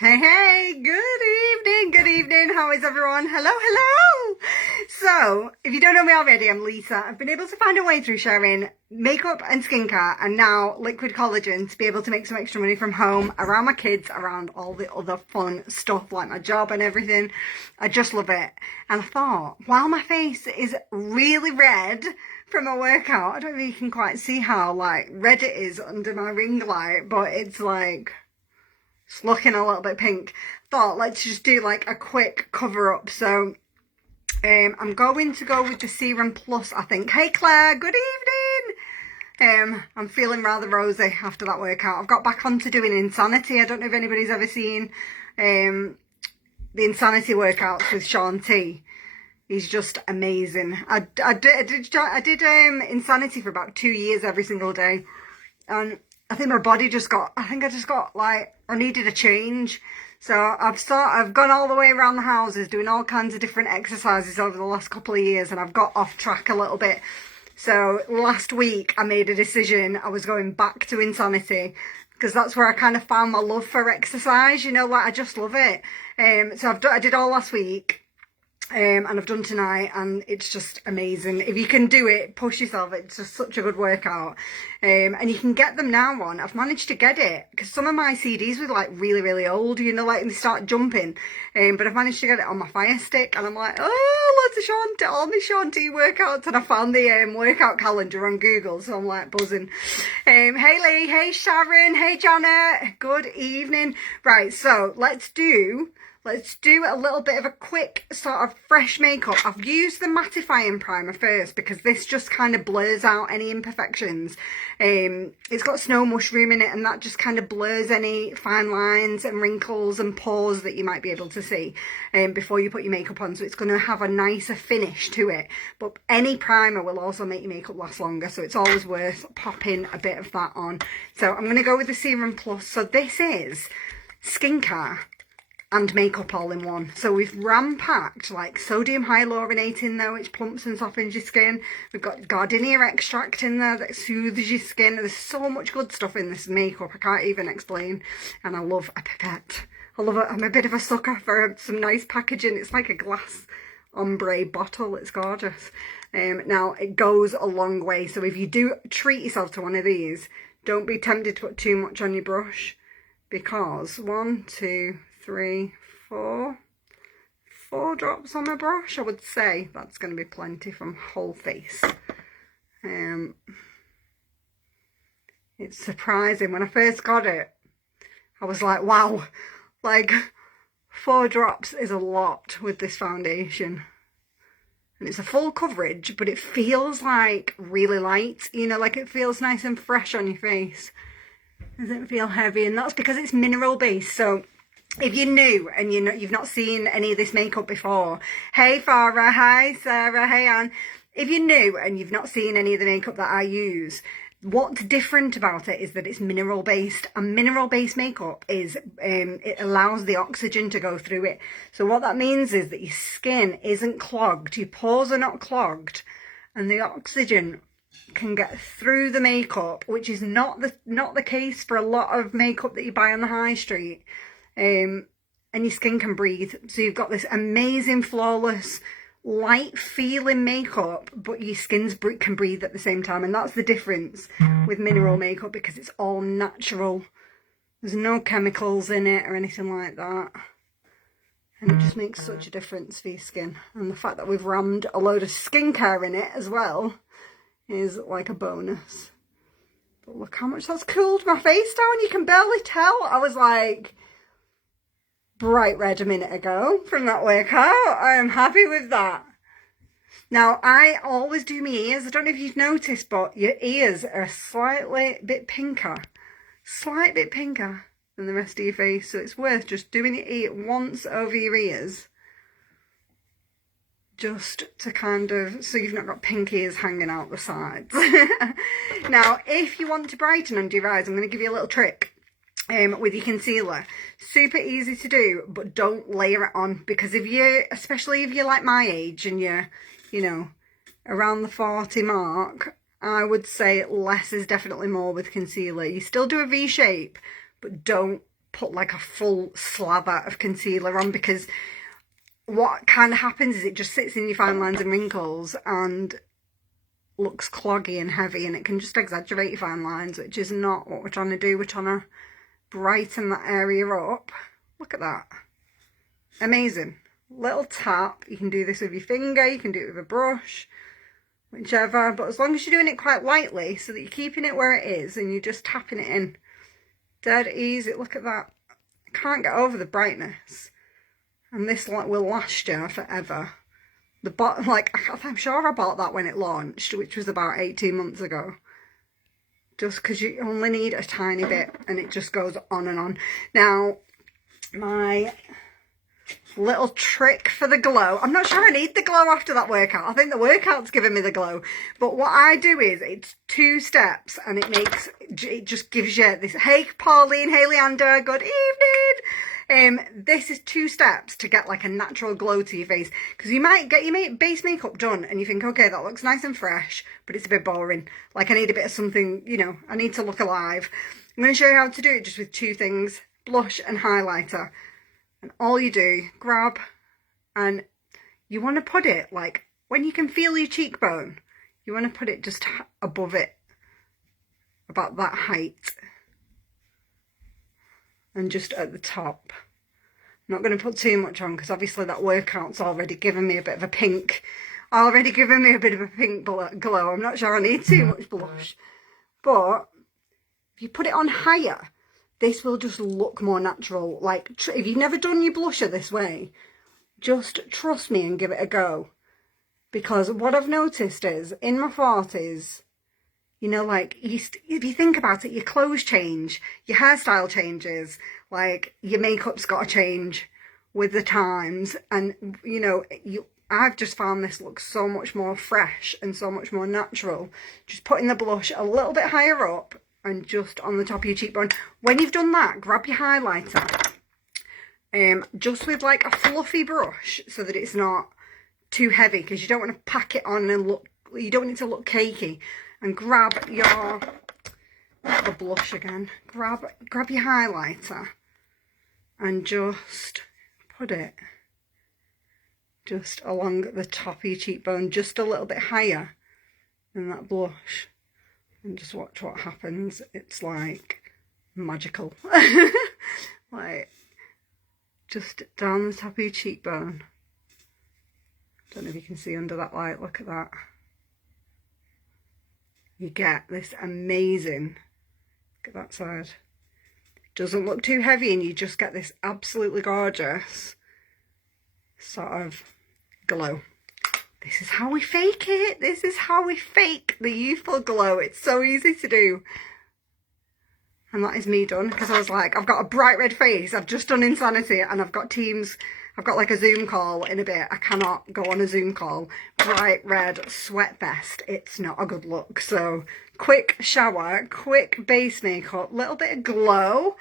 Hey, hey, good evening, how is everyone? Hello, hello! So, if you don't know me already, I'm Lisa. I've been able to find a way through sharing makeup and skincare and now liquid collagen to be able to make some extra money from home, around my kids, around all the other fun stuff like my job and everything. I just love it. And I thought, while my face is really red from a workout, I don't know if you can quite see how like red it is under my ring light, but it's like... it's looking a little bit pink. Thought let's just do like a quick cover up. So I'm going to go with the Serum Plus, I think. Hey Claire, good evening. I'm feeling rather rosy after that workout. I've got back onto doing Insanity. I don't know if anybody's ever seen the Insanity workouts with Shaun T. He's just amazing. I did Insanity for about 2 years every single day, and I think my body just got, I needed a change. So I've gone all the way around the houses doing all kinds of different exercises over the last couple of years, and I've got off track a little bit. So last week I made a decision. I was going back to Insanity because that's where I kind of found my love for exercise. You know, like I just love it. So I did all last week. And I've done tonight, and it's just amazing. If you can do it, push yourself. It's just such a good workout. And you can get them now on. I've managed to get it because some of my CDs were like really, really old, you know, like they start jumping. But I've managed to get it on my Fire Stick, and I'm like, oh, lots of all my Shaun T workouts. And I found the workout calendar on Google, so I'm like buzzing. Hey Lee, hey Sharon, hey Janet, good evening. Right, so let's do a little bit of a quick sort of fresh makeup. I've used the mattifying primer first because this just kind of blurs out any imperfections. It's got snow mushroom in it, and that just kind of blurs any fine lines and wrinkles and pores that you might be able to see before you put your makeup on. So it's going to have a nicer finish to it. But any primer will also make your makeup last longer, so it's always worth popping a bit of that on. So I'm going to go with the Serum Plus. So this is skincare and makeup all in one. So we've ram-packed like sodium hyaluronate in there, which plumps and softens your skin. We've got gardenia extract in there that soothes your skin. There's so much good stuff in this makeup I can't even explain. And I love a pipette. I love it. I'm a bit of a sucker for some nice packaging. It's like a glass ombre bottle. It's gorgeous. Now it goes a long way. So if you do treat yourself to one of these, don't be tempted to put too much on your brush, because 1, 2, 3, 4 drops on my brush. I would say that's going to be plenty from whole face. It's surprising. When I first got it, I was like, wow, like 4 drops is a lot with this foundation. And it's a full coverage, but it feels like really light, you know, like it feels nice and fresh on your face. It doesn't feel heavy, and that's because it's mineral based. So if you're new and you've not seen any of this makeup before, hey Farah, hi Sarah, hey Anne. If you're new and you've not seen any of the makeup that I use, what's different about it is that it's mineral based, and mineral based makeup is it allows the oxygen to go through it. So what that means is that your skin isn't clogged, your pores are not clogged, and the oxygen can get through the makeup, which is not the case for a lot of makeup that you buy on the high street. And your skin can breathe. So you've got this amazing, flawless, light feeling makeup, but your skin can breathe at the same time. And that's the difference with mineral makeup, because it's all natural. There's no chemicals in it or anything like that. And it just makes such a difference for your skin. And the fact that we've rammed a load of skincare in it as well is like a bonus. But look how much that's cooled my face down. You can barely tell. I was like bright red a minute ago from that workout. I am happy with that. Now, I always do my ears. I don't know if you've noticed, but your ears are a slight bit pinker than the rest of your face. So it's worth just doing it once over your ears, just to kind of, so you've not got pink ears hanging out the sides. Now, if you want to brighten under your eyes, I'm going to give you a little trick. With your concealer. Super easy to do, but don't layer it on, because especially if you're like my age and you're, you know, around the 40 mark, I would say less is definitely more with concealer. You still do a V shape, but don't put like a full slather of concealer on, because what kind of happens is it just sits in your fine lines and wrinkles and looks cloggy and heavy, and it can just exaggerate your fine lines, which is not what we're trying to do. We're trying to brighten that area up. Look at that. Amazing. Little tap. You can do this with your finger, you can do it with a brush, whichever, but as long as you're doing it quite lightly so that you're keeping it where it is and you're just tapping it in. Dead easy. Look at that. I can't get over the brightness. And this will last you forever. I'm sure I bought that when it launched, which was about 18 months ago. Just because you only need a tiny bit and it just goes on and on. Now, my little trick for the glow. I'm not sure I need the glow after that workout. I think the workout's giving me the glow. But what I do is, it's 2 steps and it just gives you this, hey Pauline, hey Leander, good evening. This is 2 steps to get like a natural glow to your face, because you might get your base makeup done and you think, okay, that looks nice and fresh, but it's a bit boring. Like, I need a bit of something, you know, I need to look alive. I'm going to show you how to do it just with 2 things, blush and highlighter. And all you do, grab, and you want to put it like, when you can feel your cheekbone, you want to put it just above it, about that height. And just at the top. I'm not going to put too much on, because obviously that workout's already given me a bit of a pink. Already given me a bit of a pink glow. I'm not sure I need too much blush. But if you put it on higher, this will just look more natural. Like, if you've never done your blusher this way, just trust me and give it a go. Because what I've noticed is, in my 40s, you know, like, if you think about it, your clothes change, your hairstyle changes, like, your makeup's got to change with the times. And, you know, I've just found this looks so much more fresh and so much more natural. Just putting the blush a little bit higher up and just on the top of your cheekbone. When you've done that, grab your highlighter, just with like a fluffy brush so that it's not too heavy, because you don't want to pack it on and you don't want it to look cakey. And grab the blush again. Grab your highlighter and just put it just along the top of your cheekbone, just a little bit higher than that blush. And just watch what happens. It's like magical. Like, just down the top of your cheekbone. Don't know if you can see under that light. Look at that. You get this amazing, look at that side, doesn't look too heavy, and you just get this absolutely gorgeous sort of glow. This is how we fake it. This is how we fake the youthful glow. It's so easy to do. And that is me done, because I was like, I've got a bright red face, I've just done Insanity, and I've got like a Zoom call in a bit. I cannot go on a Zoom call. Bright red sweat vest. It's not a good look. So quick shower, quick base makeup, little bit of glow.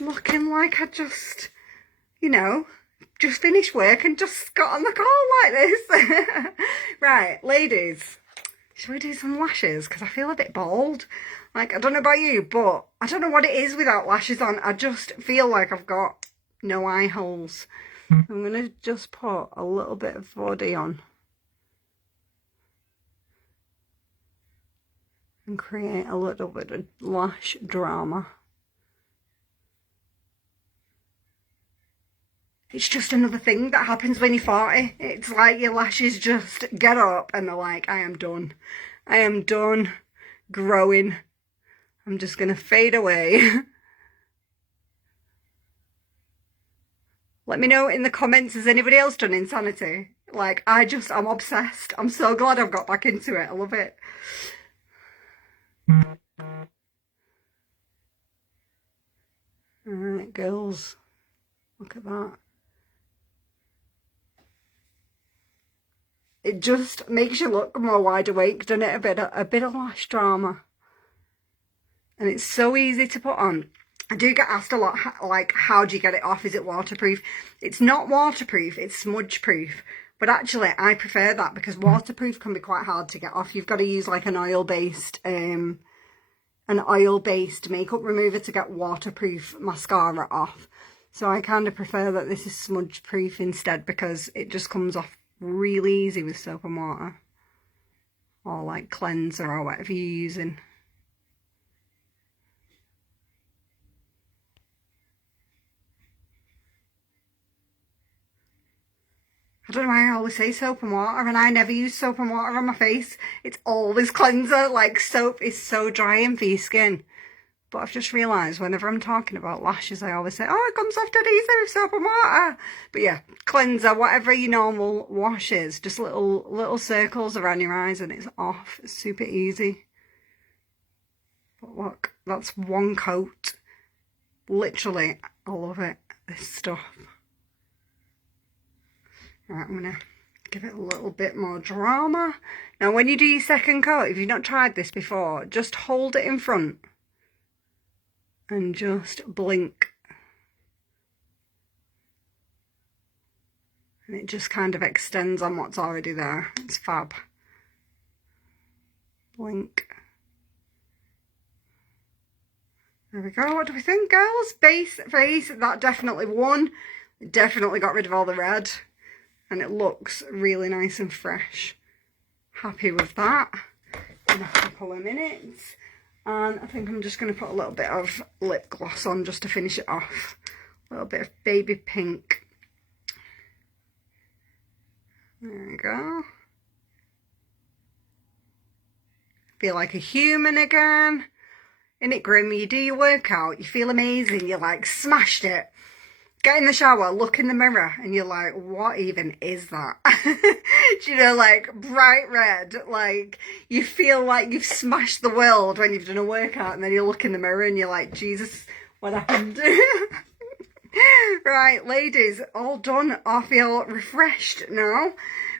Looking like I just, you know, just finished work and just got on the call like this. Right, ladies, shall we do some lashes? Because I feel a bit bald. Like, I don't know about you, but I don't know what it is without lashes on. I just feel like I've got no eye holes. I'm going to just put a little bit of body on and create a little bit of lash drama. It's just another thing that happens when you're 40. It's like your lashes just get up and they're like, I am done. I am done growing. I'm just going to fade away. Let me know in the comments, has anybody else done Insanity? Like, I'm obsessed. I'm so glad I've got back into it. I love it. Alright, girls. Look at that. It just makes you look more wide awake, doesn't it? A bit of lash drama. And it's so easy to put on. I do get asked a lot, like, how do you get it off? Is it waterproof? It's not waterproof, it's smudge proof. But actually, I prefer that, because waterproof can be quite hard to get off. You've got to use like an oil-based an oil-based makeup remover to get waterproof mascara off. So I kind of prefer that this is smudge proof instead, because it just comes off really easy with soap and water, or like cleanser or whatever you're using. I don't know why I always say soap and water, and I never use soap and water on my face. It's always cleanser. Like, soap is so drying for your skin. But I've just realised whenever I'm talking about lashes, I always say, oh, it comes off dead easy with soap and water. But yeah, cleanser, whatever your normal wash is, just little circles around your eyes and it's off. It's super easy. But look, that's one coat. Literally, I love it, this stuff. Right, I'm going to give it a little bit more drama. Now, when you do your second coat, if you've not tried this before, just hold it in front and just blink. And it just kind of extends on what's already there. It's fab. Blink. There we go. What do we think, girls? Base face, that definitely won. It definitely got rid of all the red. And it looks really nice and fresh. Happy with that. In a couple of minutes. And I think I'm just going to put a little bit of lip gloss on just to finish it off. A little bit of baby pink. There we go. Feel like a human again. Isn't it grim? You do your workout, you feel amazing, you're like, smashed it. Get in the shower, look in the mirror, and you're like, what even is that? You know, like, bright red. Like, you feel like you've smashed the world when you've done a workout, and then you look in the mirror and you're like, Jesus, what happened? Right, ladies, all done. I feel refreshed now.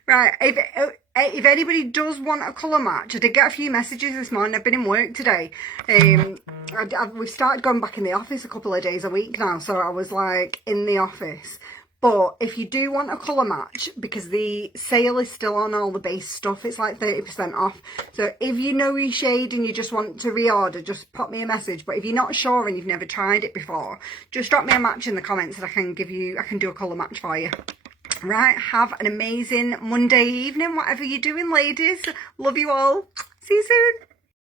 Right, if anybody does want a colour match, I did get a few messages this morning. I've been in work today. We've started going back in the office a couple of days a week now, so I was like in the office. But if you do want a colour match, because the sale is still on all the base stuff, it's like 30% off. So if you know your shade and you just want to reorder, just pop me a message. But if you're not sure and you've never tried it before, just drop me a match in the comments and I can do a colour match for you. Right, have an amazing Monday evening, whatever you're doing, ladies. Love you all. See you soon.